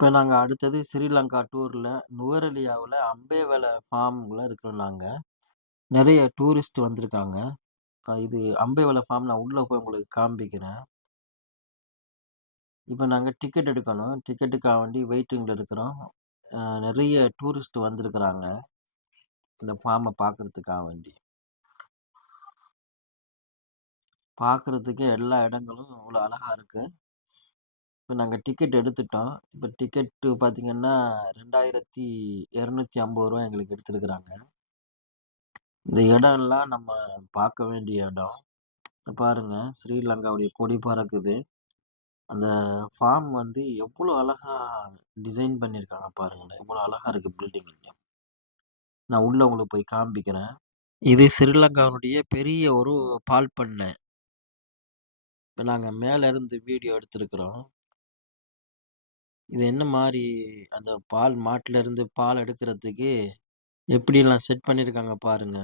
இப்ப நாங்க அடுத்தது ஸ்ரீலங்கா டூர்ல நுவரெலியாவுல அம்பேவல ஃபார்ம்ல இருக்கிறோம் நாங்க. நெறைய டூரிஸ்ட் வந்திருக்காங்க. இது அம்பேவல ஃபார்ம் நான் உள்ள போய் உங்களுக்கு காண்பிக்கிறேன். இப்ப நாங்க டிக்கெட் எடுக்கணும். டிக்கெட்டுக்காக வேண்டி வெயிட்டிங்ல இருக்கிறோம். நெறைய டூரிஸ்ட் வந்திருக்கிறாங்க. இந்த ஃபார்ம பார்க்கறதுக்காக வேண்டி. பார்க்கறதுக்கே எல்லா இடங்களும் அவ்வளோ அழகா இருக்கு. இப்ப நாங்க டிக்கெட் எடுத்துட்டோம். இப்ப டிக்கெட்டு பார்த்தீங்கன்னா, ரூ. 2250 எங்களுக்கு எடுத்திருக்கிறாங்க. இந்த இடம்லாம் நம்ம பார்க்க வேண்டிய இடம். பாருங்க, ஸ்ரீலங்காவுடைய கொடி பறக்குது. அந்த ஃபார்ம் வந்து எவ்வளோ அழகா டிசைன் பண்ணியிருக்காங்க பாருங்களேன். எவ்வளோ அழகா இருக்கு பில்டிங். நான் உள்ள உங்களுக்கு போய் காண்பிக்கிறேன். இது ஸ்ரீலங்காவுடைய பெரிய ஒரு பால் பண்ணை. இப்ப நாங்க மேல இருந்து வீடியோ எடுத்திருக்கிறோம். இது என்ன மாரி அந்த பால் மாட்டுல இருந்து பால் எடுக்கிறதுக்கு எப்படியெல்லாம் செட் பண்ணியிருக்காங்க பாருங்க.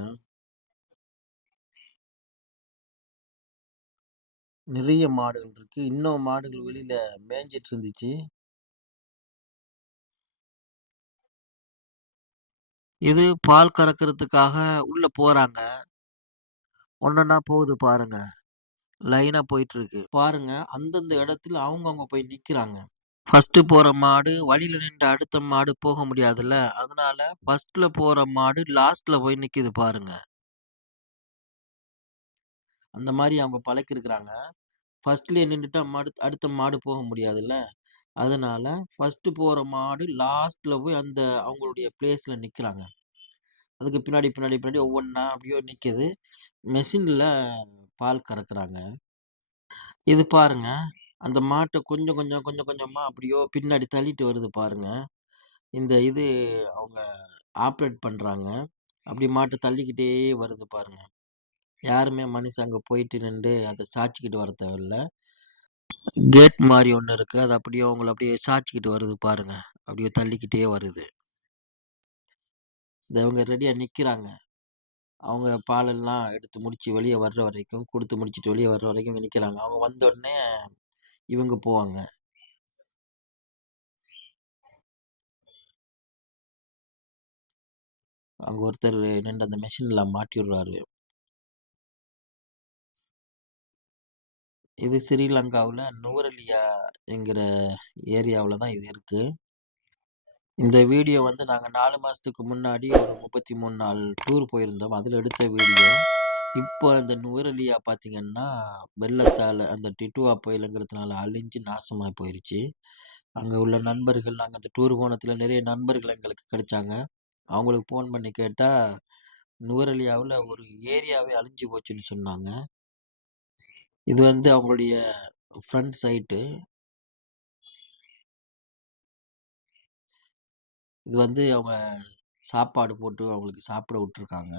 நிறைய மாடுகள் இருக்கு. இன்னும் மாடுகள் வெளியில மேய்ஞ்சிட்டு இருந்துச்சு. இது பால் கறக்கிறதுக்காக உள்ள போறாங்க. ஒன்னொன்னா போகுது பாருங்க. லைனா போயிட்டு இருக்கு. பாருங்க, அந்தந்த இடத்துல அவங்கவங்க போய் நிக்கிறாங்க. ஃபர்ஸ்ட் போற மாடு வழியில நின்று அடுத்த மாடு போக முடியாதுல்ல. அதனால ஃபர்ஸ்ட்ல போற மாடு லாஸ்ட்ல போய் நிக்குது பாருங்க. அந்த மாரி அவங்க பழக்கியிருக்கிறாங்க. ஃபர்ஸ்ட்லயே நின்னுட்டா அடுத்த மாடு போக முடியாதுல்ல. அதனால ஃபர்ஸ்ட் போற மாடு லாஸ்ட்ல போய் அந்த அவங்களுடைய பிளேஸ்ல நிக்கிறாங்க. அதுக்கு பின்னாடி ஒவ்வொன்னா அப்படியே நிக்குது. மெஷின்ல பால் கறக்குறாங்க. இது பாருங்க, அந்த மாட்ட கொஞ்சம் கொஞ்சமா அப்படியோ பின்னாடி தள்ளிட்டு வருது பாருங்க. இந்த இது அவங்க ஆப்ரேட் பண்றாங்க. அப்படி மாட்ட தள்ளிக்கிட்டே வருது பாருங்க. யாருமே மனுஷன் அங்க போயிட்டு நின்டு அத சாய்ச்சுக்கிட்டு வர தேவையில்ல. கேட் மாரி ஒண்ணு இருக்கு. அது அப்படியே அவங்கள அப்படியே சாய்ச்சுக்கிட்டு வருது பாருங்க. அப்படியே தள்ளிக்கிட்டே வருது. இவங்க ரெடியா நிக்கிறாங்க. அவங்க பாலெல்லாம் எடுத்து முடிச்சு வெளிய வர்ற வரைக்கும், குடுத்து முடிச்சுட்டு வெளிய வர்ற வரைக்கும் இங்க நிக்கிறாங்க. அவங்க வந்தோனே இவங்க போவாங்க. அங்க ஒருத்தர் நின்று அந்த மெஷின்ல மாட்டி விடுறாரு. இது ஸ்ரீலங்காவுல நுவரெலியா என்கிற ஏரியாவுல தான் இது இருக்கு. இந்த வீடியோ வந்து நாங்க 4 மாசத்துக்கு முன்னாடி ஒரு 33 நாள் டூர் போயிருந்தோம். அதுல எடுத்த வீடியோ. இப்போ அந்த நுவரெலியா பார்த்தீங்கன்னா, வெள்ளத்தால அந்த டிட்டுவா புயலுங்கிறதுனால அழிஞ்சு நாசமா போயிருச்சு. அங்க உள்ள நண்பர்கள் நாங்க அந்த டூர் போனதுல நிறைய நண்பர்கள் எங்களுக்கு கிடைச்சாங்க. அவங்களுக்கு ஃபோன் பண்ணி கேட்டா, நுவரெலியாவுல ஒரு ஏரியாவே அழிஞ்சு போச்சுன்னு சொன்னாங்க. இது வந்து அவங்களுடைய ஃப்ரண்ட் சைட்டு. இது வந்து அவங்க சாப்பாடு போட்டு அவங்களுக்கு சாப்பிட விட்டுருக்காங்க.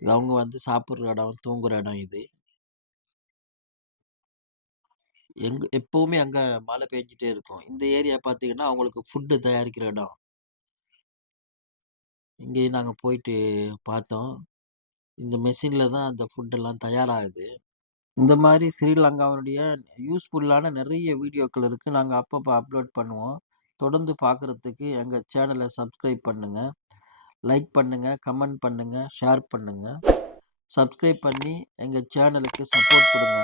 இது அவங்க வந்து சாப்பிடுற இடம், தூங்குற இடம் இது. எப்பவுமே அங்க மழை பெஞ்சுட்டே இருக்கும். இந்த ஏரியா பார்த்தீங்கன்னா, அவங்களுக்கு ஃபுட் தயாரிக்கிற இடம். இங்கேயும் நாங்க போயிட்டு பார்த்தோம். இந்த மெஷின்ல தான் அந்த ஃபுட் எல்லாம் தயாராகுது. இந்த மாரி ஸ்ரீலங்காவுடைய யூஸ்ஃபுல்லான நெறைய வீடியோக்கள் இருக்கு. நாங்க அப்பப்ப அப்லோட் பண்ணுவோம். தொடர்ந்து பார்க்கறதுக்கு எங்க சேனல சப்ஸ்கிரைப் பண்ணுங்க. லைக் பண்ணுங்க, கமெண்ட் பண்ணுங்க, ஷேர் பண்ணுங்க. சப்ஸ்கிரைப் பண்ணி எங்க சேனலுக்கு சப்போர்ட் குடுங்க.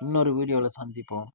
இன்னொரு வீடியோல சந்திப்போம்.